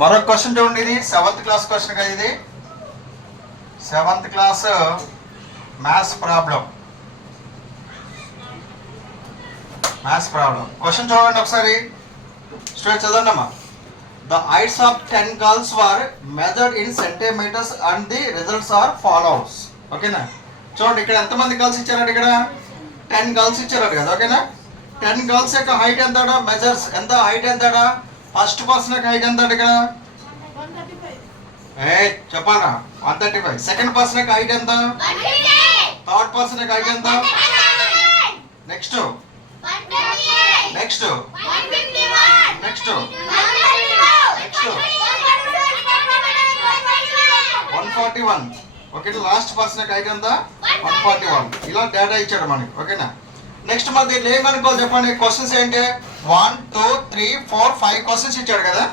మరొక క్వశ్చన్ చూడండి, ఇది 7th క్లాస్ క్వశ్చన్ కదా, ఇది 7th class maths problem. Question చూడండి ఒకసారి, స్టూడెంట్ చదవండి అమ్మా. The heights of 10 girls were measured in centimeters and the results are follows. ఓకేనా? చూడండి ఇక్కడ ఎంతమంది గర్ల్స్ ఇచ్చారండి, ఇక్కడ 10 గర్ల్స్ ఇచ్చారు కదా. ఓకేనా? 10 గర్ల్స్ యొక్క హైట్ ఎంత, మెజర్స్ ఎంత, హైట్ ఎంత, ఫస్ట్ పర్సన్ యొక్క హైట్ ఎంత ఇక్కడ చెప్పానా 135. సెకండ్ పర్సన్ యొక్క హైట్ ఎంత, థర్డ్ పర్సన్ యొక్క హైట్ ఎంత, next next next next 141. Okay, last person యొక్క హైట్ ఎంత 141. ఇలా డేటా ఇచ్చాడు మనకి. ఓకేనా? నెక్స్ట్ మరి దీంట్లో ఏమనుకోవాలి చెప్పండి. క్వశ్చన్స్ ఏంటి, 1 2 3 4 5 క్వశ్చన్స్ ఇచ్చాడు కదా.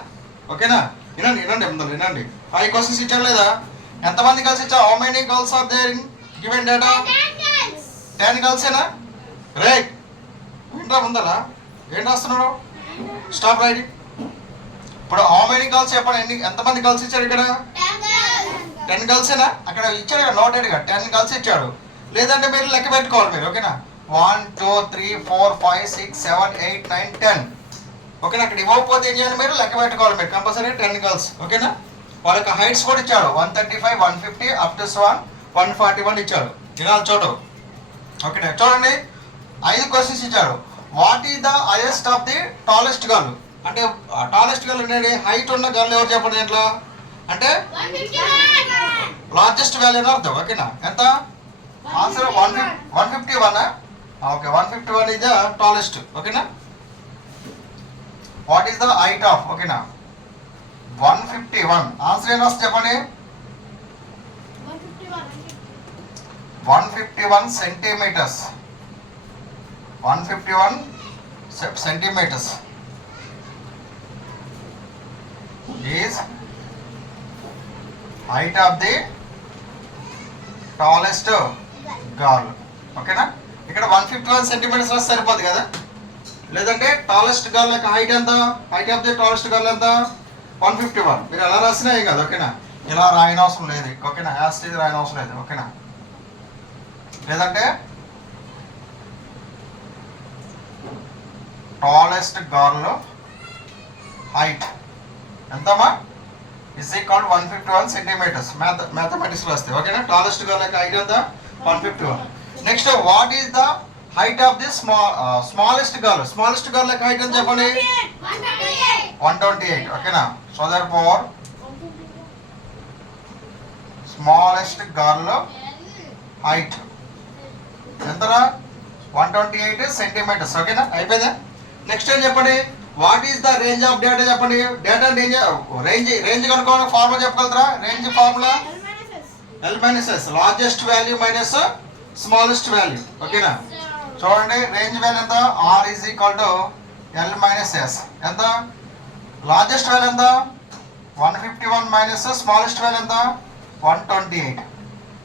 ఓకేనా? వినండి వినండి ముందు వినండి. 5 క్వశ్చన్స్ ఇచ్చాడు లేదా? ఎంతమంది గర్ల్స్ ఇచ్చారు? How many girls are there in given data? 10 గర్ల్సేనా? రైట్. వింటా ముందలా ఏం రాస్తున్నాడు, స్టాప్ రైటింగ్. ఇప్పుడు హౌ మెనీ గర్ల్స్ చెప్పండి, ఎంతమంది గర్ల్స్ ఇచ్చాడు ఇక్కడ? 10 గర్ల్సేనా? అక్కడ ఇచ్చాడు కదా నోటెడ్గా 10 గర్ల్స్ ఇచ్చాడు. లేదంటే మీరు లెక్క పెట్టుకోవాలి మీరు. ఓకేనా? 1 2 3 4 5 6 7 8 9 10. ఓకేనా? అక్కడ ఇవ్వకపోతే ఏం చేయాలి, మీరు లెక్క పెట్టుకోవాలి మీరు కంపల్సరీ 10 గర్ల్స్. ఓకేనా? వాళ్ళకి హైట్స్ కూడా ఇచ్చాడు, 135 150 అప్ టు 141 ఇచ్చాడు. ఇలా చూడు. ఓకేనా? చూడండి 5 క్వశ్చన్స్ ఇచ్చాడు. What is the highest of the tallest girl? అంటే టాలెస్ట్ గర్ల్ అనేది హైట్ ఉన్న గర్ల్ ఎవరు చెప్పండి దీంట్లో అంటే లార్జెస్ట్ వాల్యూ అని అర్థం. ఓకేనా? ఎంత answer 151. Okay, 151 is the tallest. ఓకేనా? What is the height of? ఓకేనా? 151. ఆన్సర్ ఏం వస్తుంది చెప్పండి? 151 centimetres. 151 centimetres is height of the tallest girl. ఓకేనా? ఇక్కడ 151 సెంటీమీటర్స్ వస్తే సరిపోదు కదా. లేదంటే టాలెస్ట్ గర్ల్ యొక్క హైట్ ఎంత, height of the tallest girl ఎంత 151. మీరు ఎలా రాసినా ఏం కాదు. ఓకేనా? ఇలా రాయన అవసరం లేదు. ఓకేనా? యాస్టీజ్ రాయన అవసరం లేదు. ఓకేనా? లేదంటే టాలెస్ట్ గర్ల్ హైట్ ఎంతమ్మా ఇస్ ఈక్వల్ 151 సెంటీమీటర్స్. మ్యాథమెటిక్స్ వస్తాయి. ఓకేనా? టాలెస్ట్ గర్ల్ యొక్క హైట్ ఎంత 151. Next what is the height of the smallest girl? Smallest girl యొక్క హైట్ ఎంత చెప్పండి? 128. ఓకేనా? So therefore smallest girl height ఎంతరా 128 సెంటీమీటర్స్. ఓకేనా? అయిపోయిందా? నెక్స్ట్ ఏం చెప్పండి, what is the range of data చెప్పండి. డేటా రేంజ్ కనుక్కోవాలి ఫార్ములా చెప్పగలుగుతారా? Range formula L minus S, largest value minus smallest value. ఓకేనా? చూడండి రేంజ్ వాల్యూ ఎంత, R is equal to L minus S. ఎంత లార్జెస్ట్ వాల్యూ ఎంత 151 మైనస్ స్మాలెస్ట్ వాల్యూ ఎంత 128.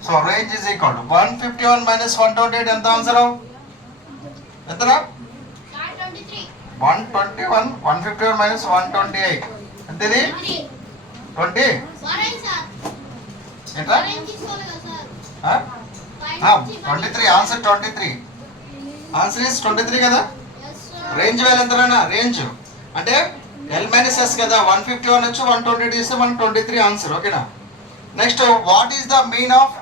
So range is equal to 151 minus 128 ఎంత answer ఎంతరా 121. 151 minus 128 ఎంత ఇది 20 ఏంట్రా 23. ఆన్సర్ 23. ఆన్సర్ ఇస్ 23 కదా. రేంజ్ వాల్యూ ఎంతనా? రేంజ్ అంటే L మైనస్ S కదా. 151 వచ్చి 128 చేస్తే 123 ఆన్సర్. ఓకేనా? Next what is the mean of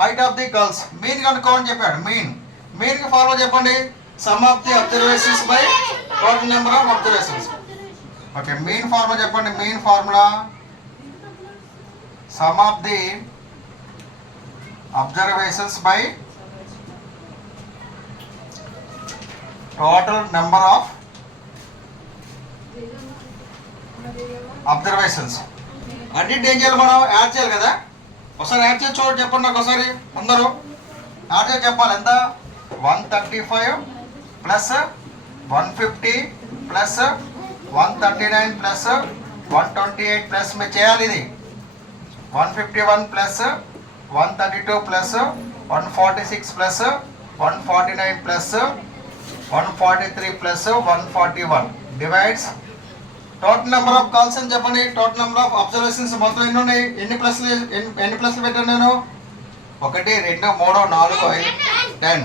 height of the girls? Mean కనుక్కోమని చెప్పాడు. మీన్ కి ఫార్ములా చెప్పండి. Sum of the observations by total number of observations. Okay, mean formula చెప్పండి. Mean formula sum of the observations by total number of observations. అన్నింటి ఏం చేయాలి మనం? Add చేయాలి కదా. ఒకసారి యాడ్ చేసి చూడండి, చెప్పండి నాకు ఒకసారి అందరూ యాడ్ చేసి చెప్పాలి. ఎంత 135 ప్లస్ 150 ప్లస్ 139 ప్లస్ 128 ప్లస్ మీరు చేయాలి. ఇది 151 plus 132 plus 146 plus 149 plus 143 plus 141 divides total number of girls అని చెప్పండి. టోటల్ నెంబర్ ఆఫ్ అబ్జర్వేషన్స్ మొత్తం ఎన్ని ఉన్నాయి? ఎన్ని ప్లస్లు పెట్టాను నేను? 1 2 3 4 5 10.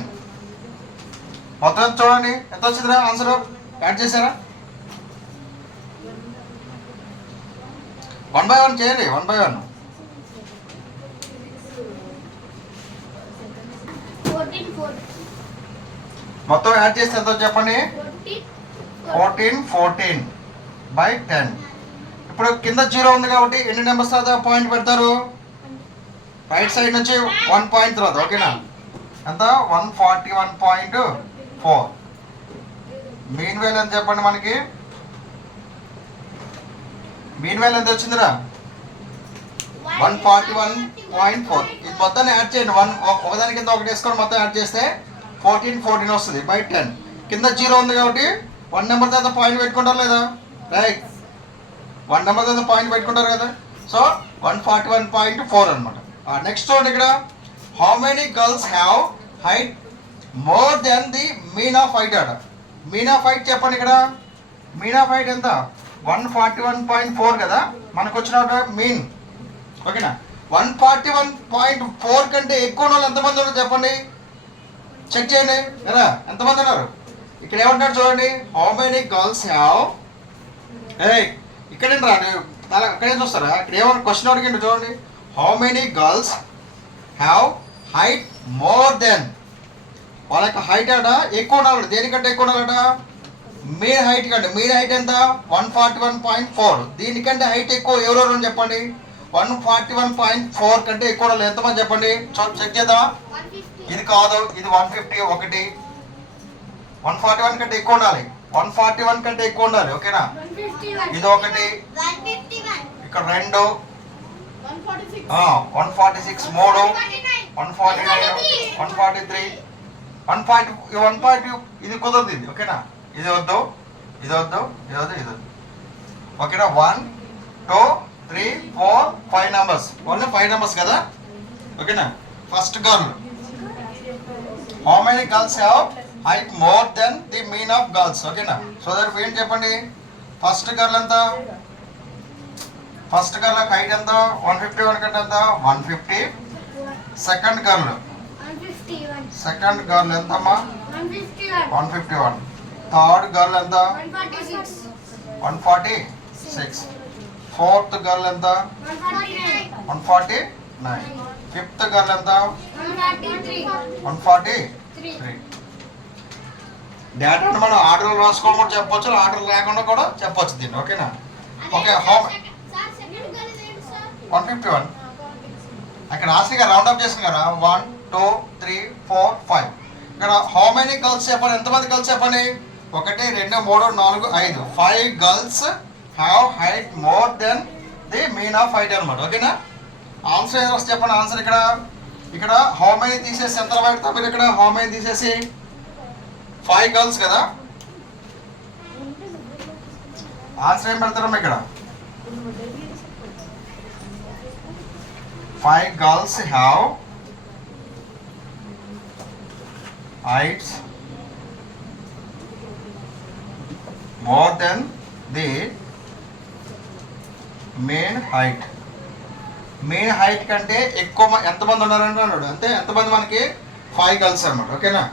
మొత్తం చూడండి ఎంత వచ్చిందిరా ఆన్సర్. యాడ్ చేశారా? 1 by 1 చేయండి. 1 by 1 మొత్తం యాడ్ చేస్తే ఎంత చెప్పండి? 14 by 10. ఇప్పుడు కింద 0 ఉంది కాబట్టి ఎన్ని నెంబర్స్ తర్వాత పాయింట్ పెడతారు? రైట్ సైడ్ నుంచి 1 పాయింట్ తర్వాత. ఓకేనా? ఎంత? 141.4. మీన్ వాల్యూ ఎంత చెప్పండి మనకి? మీన్ వాల్యూ ఎంత వచ్చిందిరా? 141.4. ఇది మొత్తాన్ని యాడ్ చేయండి. ఒకదాని కింద ఒకటి వేసుకొని మొత్తం యాడ్ చేస్తే 14 వస్తుంది బై 10. కింద 0 ఉంది కాబట్టి 1 నెంబర్ తర్వాత పాయింట్ పెట్టుకుంటారు లేదా? రైట్, 1 నెంబర్ తర్వాత పాయింట్ పెట్టుకుంటారు కదా. సో 141.4 అనమాట. నెక్స్ట్ చూడండి ఇక్కడ, how many girls have height more than the mean of height అట. మీన్ ఆఫ్ హైట్ చెప్పండి ఇక్కడ. మీన్ ఆఫ్ హైట్ ఎంత? 141.4 కదా మనకు వచ్చిన మీన్. ఓకేనా? 141.4 కంటే ఎక్కువ వాళ్ళు ఎంతమంది ఉన్నారు చెప్పండి? చెక్ చేయండి కదా ఎంతమంది ఉన్నారు. ఇక్కడ ఏమంటారు చూడండి, హౌ మెనీ గర్ల్స్ హ్యావ్. ఇక్కడేం రా అక్కడేం చూస్తారా? ఇక్కడ ఏమన్నా క్వశ్చన్ అడిగిండు చూడండి. How many girls have height more than. వాళ్ళ యొక్క హైట్ అట ఎక్కువ ఉండాలట. దేనికంటే ఎక్కువ ఉండాలట? మీన్ హైట్ కంటే. మీన్ హైట్ ఎంత? 141.4. దీనికంటే హైట్ ఎక్కువ ఎవరెవరు అని చెప్పండి. 141.4 కంటే ఎక్కువ ఉండాలి. ఎంతమంది చెప్పండి? చెక్ చేద్దామా? ఇది కాదు, ఇది 150 ఒకటి. 141 కంటే ఎక్కువ ఉండాలి. 141 కంటే ఎక్కువ ఉండాలి. ఓకేనా? ఇది ఒకటి, ఇక్కడ 2, 146 3, 149, 143, 140. ఇది కుదరదు ఇది. ఓకేనా? ఇది వద్దు, ఇది వద్దు, ఇది వద్దు, ఇది వద్దు. ఓకేనా? 1 2 3 4 5 నెంబర్స్. ఓన్లీ 5 నెంబర్స్ కదా. ఓకేనా? First girl, how many girls have height more than the mean of girls. ఓకేనా? సో దట్ ఏం చెప్పండి, ఫస్ట్ గర్ల్ ఎంత? ఫస్ట్ గర్ల్ హైట్ ఎంత? 151 కంటే ఎంత? 150. సెకండ్ గర్ల్ ఎంతమ్మా? 151. థర్డ్ గర్ల్ ఎంత? 146. ఫోర్త్ గర్ల్ ఎంత? 149. ఫిఫ్త్ గర్ల్ ఎంత? 143. డేటాను మనం ఆర్డర్లో రాసుకోవడం కూడా చెప్పొచ్చు, ఆర్డర్ లేకుండా కూడా చెప్పొచ్చు దీన్ని. ఓకేనా? ఓకే, 151. అక్కడ ఆస్తిగా రౌండ్ అప్ చేసిన కదా. 1 2 3 4 5. ఇక్కడ హౌ మెనీ గర్ల్స్ చెప్పండి. ఎంతమంది గర్ల్స్ చెప్పండి? 1 2 3 4 5. 5 girls have height more than the mean of height అనమాట. ఓకేనా? ఆన్సర్ ఏదో చెప్పండి. ఆన్సర్ ఇక్కడ హౌ మెనీ తీసేసి ఎంత పెడతాం మీరు? ఇక్కడ హౌ మెనీ తీసేసి 5 గర్ల్స్ కదా. ఆన్సర్ ఏం పెడతారమ్మా ఇక్కడ? 5 girls have heights more than the mean height. Main height కంటే ఎక్కువ ఎంతమంది ఉన్నారంటే అన్నాడు. అంతే ఎంతమంది మనకి? 5 గర్ల్స్ అన్నమాట. ఓకేనా?